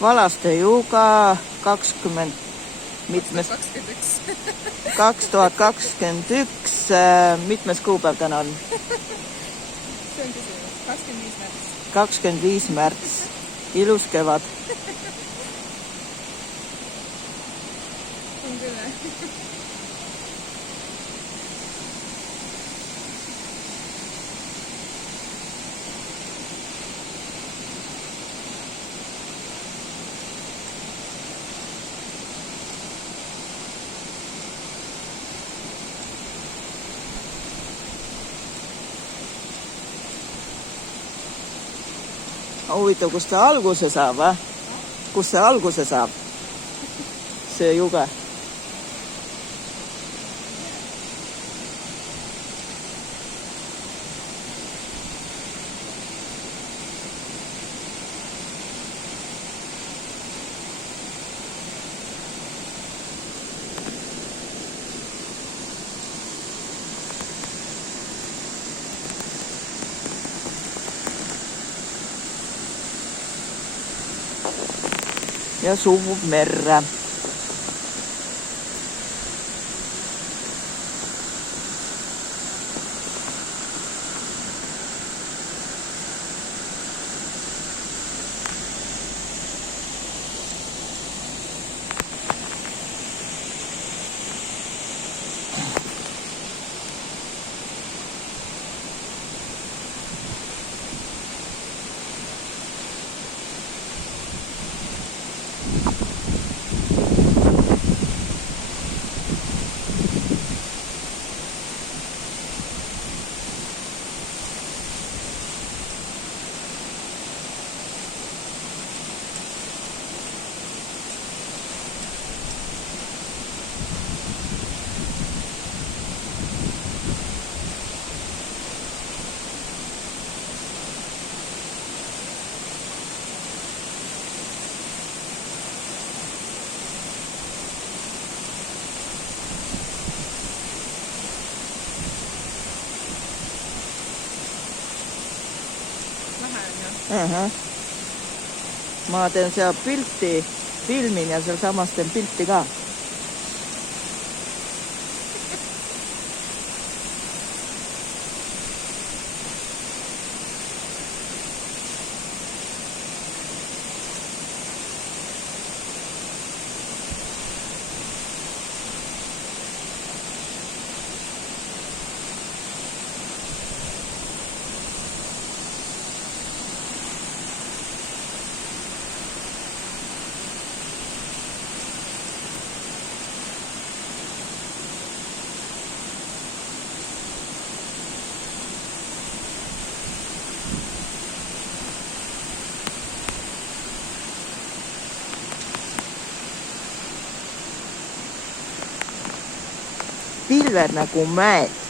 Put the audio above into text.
Valaste Juga 20 mitmes 2021, mitmes kuupäev täna on? See on küsimus. 25 märts. 25 märts. Ilus kevad. On küll. Huvitav, kust see alguse saab, või? Kust see alguse saab? See Juga. Ja suubub merre. Ma teen seal pilti, filmin ja seal samas teen pilti ka. Pilved nagu mäed.